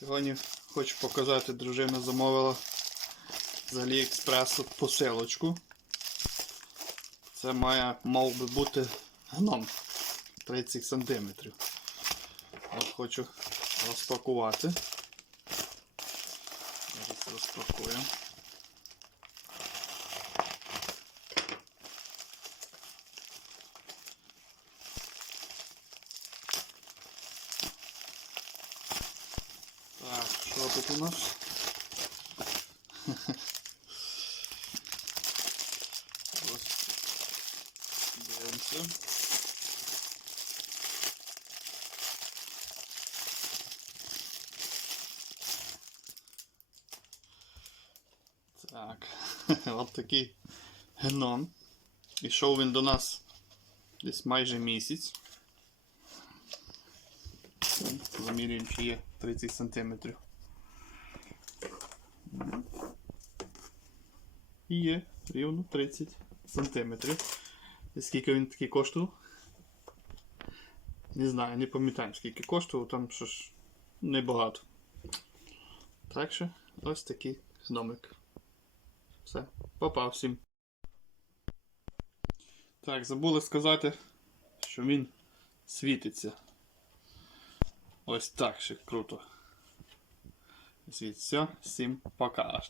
Сьогодні хочу показати, дружина замовила з Аліекспресу посилочку. Це має мав би бути гном 30 см. От хочу розпакувати. Зараз розпакуємо. Так, що тут у нас? Ось дивимося. Так, от такий гном. Ішов він до нас десь майже місяць. Замірюємо, чи є 30 сантиметрів. І є рівно 30 сантиметрів. І скільки він такий коштував? Не знаю, не пам'ятаю, скільки коштував, там що ж небагато. Так що ось такий гномик. Все, попав всім. Так, забули сказати, що він світиться. Ось так ще круто. Світиться. Всім пока.